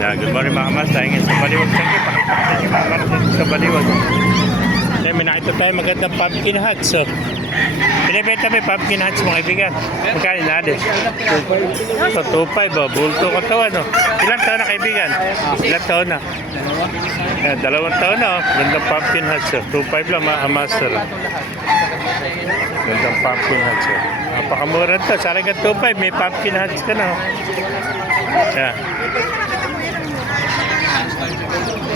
Yeah, good morning mga kamas. Tayo ngayon sa Baliwag. Sige, pakita ko sa inyo mga kamas sa Baliwag. Kaya may nakita tayo magandang pumpkin hats. So, pinibenta may pumpkin hats mga kaibigan. Magkano natin? So, 2.5 oh. Bulto katawan oh. Ilang taon na kaibigan? Ilang taon na? 2 taon na oh. Gandang pumpkin hats oh. 2.5 lang mga master. Gandang pumpkin hats oh. Napakamura to. Sarang ka 2.5. May pumpkin hats ka na oh. Yeah.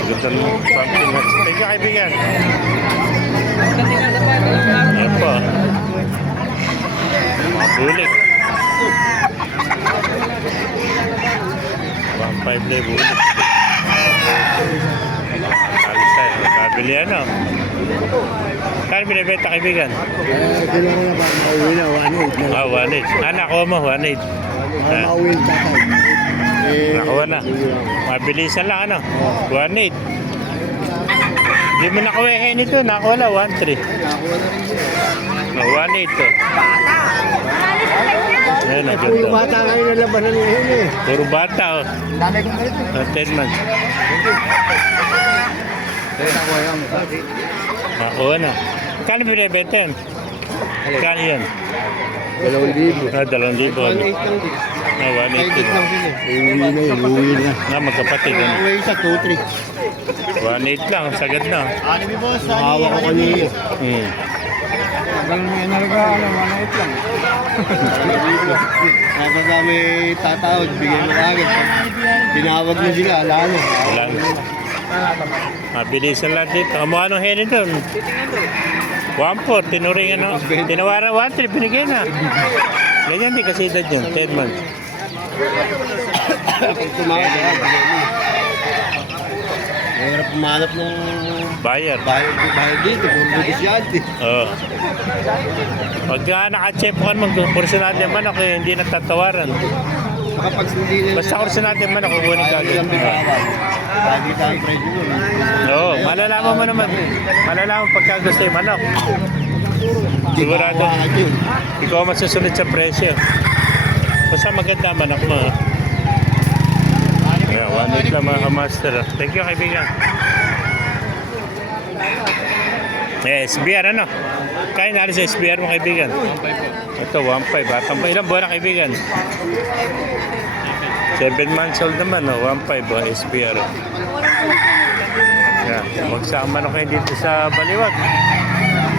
Gandang pumpkin hats. Thank you kaibigan. Ayan po. Bulik. 1.5 day bulik. Kalisay. Kabili ano? Kano binibenta kaibigan? Kailangan na ba? Mauwi na, 1.8 na. 1.8. Nakuha mo, 1.8. Mauwi na tatay. Nakuha na. Mabilisan lang ano? 1.8. Hindi mo nakuha nito. Nakuha na, 1.3. 1.8 to. Ayan, Puro naganda. bata ngayon na labanan ngayon eh. Puro bata oh. Dami kong ganito. 10 months. Nakuha yan. Nakuha na. Kano binibenta yan? Kano yan? 2,000. 2,000. 1.8 lang din. 1.8 lang sila. Uwi na yun, uwi na. Magkapatid. Ano? Uwi sa 2-3. 1.8 lang. Sagad na. Mahawa ko kanina. Ganun mo yan nalaga, 1.8 lang. Kapag kami tatawag, bigay mo agad. Tinawag na sila, ala na. Wala na. Mabilisan lang dito. Kamukha nung henin doon. 1.4. Tinuringan no. Tinawaran 1.3. Binigay na. Ganyan din kasi edad yun. 10 months. Kapag tumawag, bigay mo. Mahirap pumanap ng Bayar. bayad dito, kung budisyante. Oo. Pagka naka-check-on mo, kursunado yung manok eh, hindi natatawaran. Kapag hindi nila... Basta kursunado yung manok, kukunin ka agad. Lagi tayong presyo mo. Oo, malalaman mo naman. Malalaman pagka gusto yung manok. Sigurado. Ikaw ang masusunod sa presyo. Basta maganda ang manok mo. Yeah, 1.8 lang mga master. Thank you kaibigan. SBR ano? Kaya na sa SBR mo kaibigan. Ito 1.5. Batang pa ilang buwan na kaibigan? 7 months old naman, no? 1.5 oh, SBR. Yeah. Magsama na kayo dito sa Baliwag.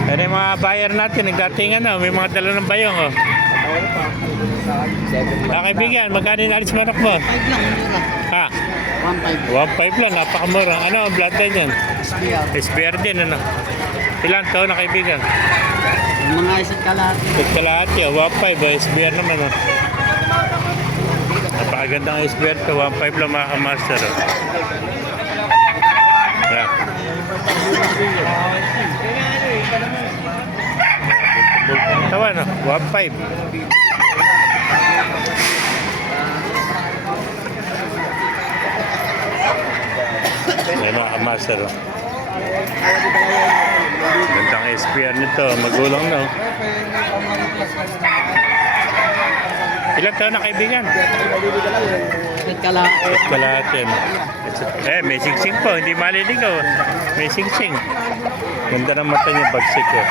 Pero yung mga buyer natin, nagdatingan na. May mga dala ng bayong, oh. Kaibigan, magkano yung alis manok mo? 5 lang, mura. Ha? 1.5. 1.5 lang, napakamura. Ano ang bloodline yan? SBR din, ano? Ilang taon na kaibigan? Mga isa't kalahati. Isa't kalahati, oh. 1.5, oh. SBR naman, oh. Napakagandang SBR to. 1.5 lang mga kamaster, oh. Yeah. Tawa, no? 1.5. Yan mga kamaster, oh. Gandang SPR nito, magulang na. Oh. Ilang taon na kaibigan? Isa't kalahati. Kalahati. No? May singsing po, hindi maliligaw. May singsing. Ganda ng mata niya, bagsik ko.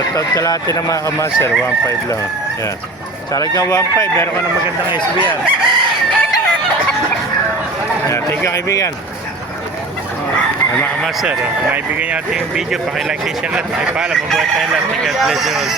Tatot kalahati ng mga kamaster, 1.5 lang. Yan. Talagang 1.5, meron ka ng magandang SPR. Yan, thank you kaibigan. Mga kamaster, kung maibigay natin yung video, pakilike and share natin. Ay pala, mabuhay tayo lahat. God bless you all.